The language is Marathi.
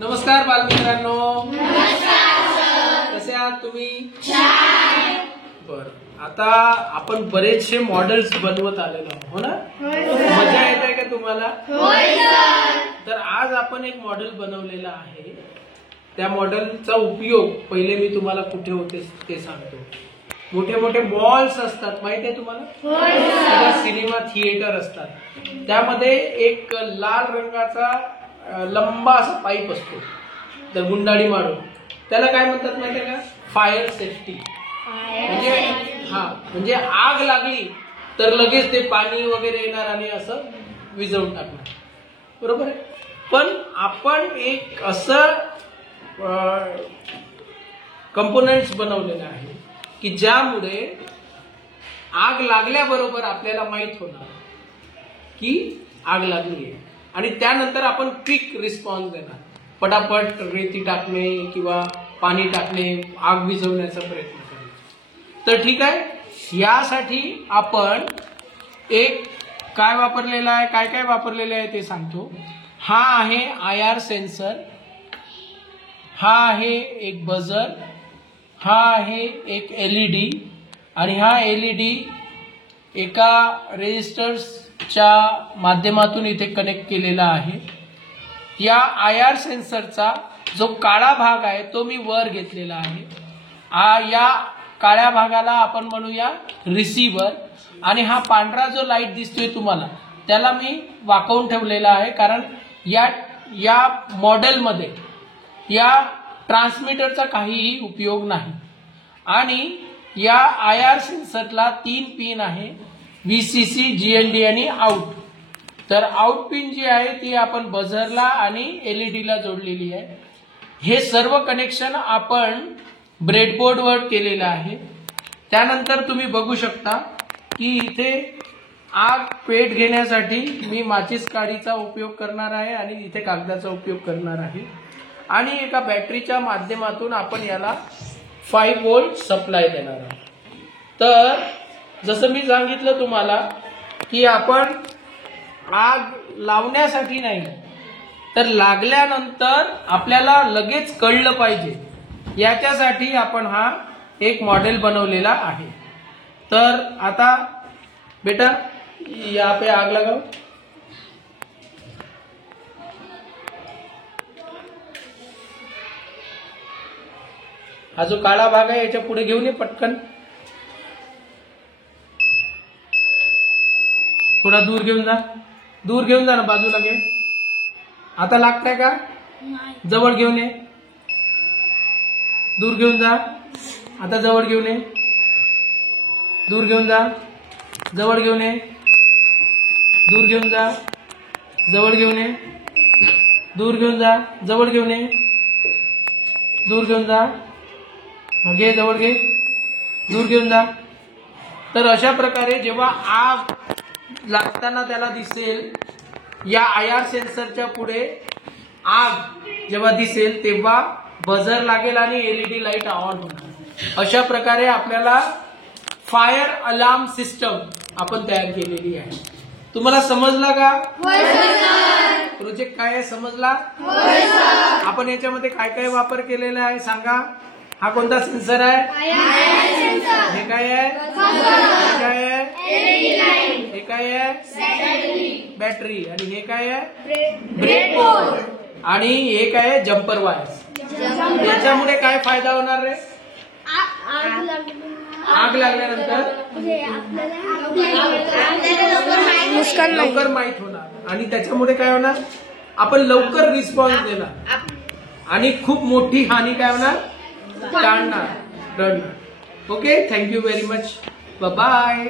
नमस्कार बालमित्रांनो. कसे आहात तुम्ही? बरं, आता आपण बरेचसे मॉडेल्स बनवत आलेलो आहोत, हो ना? मजा येत आहे का तुम्हाला? तर आज आपण एक मॉडेल बनवलेलं आहे. त्या मॉडेलचा उपयोग पहिले मी तुम्हाला कुठे होते ते सांगतो. मोठे मोठे मॉल्स असतात, माहिती आहे तुम्हाला? सिनेमा थिएटर असतात. त्यामध्ये एक लाल रंगाचा लंबा असा पाईप असतो, तर गुंडाळी मारून त्याला काय म्हणतात माहितीये का? Fire safety. म्हणजे आग लागली तर लगेच ते पाणी वगैरे येणार आणि असं विझवून टाकणार, बरोबर आहे? पण आपण एक असं कंपोनेंट्स बनवलेलं आहे की ज्यामुळे आग लागल्याबरोबर आपल्याला माहित होणार की आग लागली आहे आणि त्यानंतर आपण क्विक रिस्पॉन्स देणार. पटापट रेती टाकणे किंवा पाणी टाकणे, आग विझवण्याचा प्रयत्न करायचा. तर ठीक आहे, यासाठी आपण एक काय वापरलेलं आहे, काय काय वापरलेलं आहे ते सांगतो. हा आहे IR सेन्सर, हा आहे एक बझर, हा आहे एक LED आणि हा LED एका रेजिस्टर्सच्या माध्यमातून इथे कनेक्ट केलेला आहे. या IR सेन्सरचा जो काळा भाग आहे तो मी वर घेतलेला आहे. या काळ्या भागाला आपण म्हणूया रिसिव्हर आणि हा पांढरा जो लाईट दिसतोय तुम्हाला त्याला मी वाकवून ठेवलेला आहे, कारण या मॉडेलमध्ये या ट्रान्समीटरचा काहीही उपयोग नाही. आणि या IR सेन्सरला 3 पिन आहे, VCC, GND आणि आउट. तर आउट पिन जी आहे ती आपण बझरला आणि LED ला जोडलेली आहे. हे सर्व कनेक्शन आपण ब्रेडबोर्डवर केलेलं आहे. त्यानंतर तुम्ही बघू शकता की इथे आग पेट घेण्यासाठी मी माचीस काडीचा उपयोग करणार आहे आणि इथे कागदाचा उपयोग करणार आहे. आणि एका बॅटरीच्या माध्यमातून आपण याला 5 व्होल्ट सप्लाय देणार आहोत. तर जसं मी सांगितलं तुम्हाला की आपण आग लावण्यासाठी नाही, तर लागल्यानंतर आपल्याला लगेच कळलं पाहिजे याच्यासाठी आपण हा एक मॉडेल बनवलेला आहे. तर आता बेटा यहाँ पे आग लगाओ. हा जो काळा भाग आहे याच्या पुढे घेऊन ये पटकन, थोडा दूर घेऊन जा ना, बाजूला घे. आता लागतंय का? जवळ घेऊन ये, दूर घेऊन जा. आता जवळ घेऊन ये, दूर घेऊन जा, जवळ घेऊन ये, दूर घेऊन जा, जवळ घेऊन ये, दूर घेऊन जा, जवळ घेऊन ये, दूर घेऊन जा, घे, जवळ घे, दूर घेऊन जा. तर अशा प्रकारे जेव्हा आग लागताना त्याला दिसेल, या IR सेन्सरच्या पुढे आग जेव्हा दिसेल तेव्हा बझर लागेल आणि LED लाईट ऑन होणार. अशा प्रकारे आपल्याला फायर अलार्म सिस्टम आपण तयार केलेली आहे. तुम्हाला समजला का? प्रोजेक्ट काय आहे समजला? आपण याच्यामध्ये काय काय वापर केलेला आहे सांगा. हा कोणता सेन्सर आहे? हे काय आहे? हे काय आहे? हे काय आहे? बॅटरी. आणि हे काय आहे? ब्रेडबोर्ड. आणि हे काय आहे? Jumper wire. याच्यामुळे काय फायदा होणार रे? आग लागल्यानंतर लवकर माहित होणार आणि त्याच्यामुळे काय होणार? आपण लवकर रिस्पॉन्स देणार आणि खूप मोठी हानी काय होणार? टाळणार. Okay, thank you very much. Bye.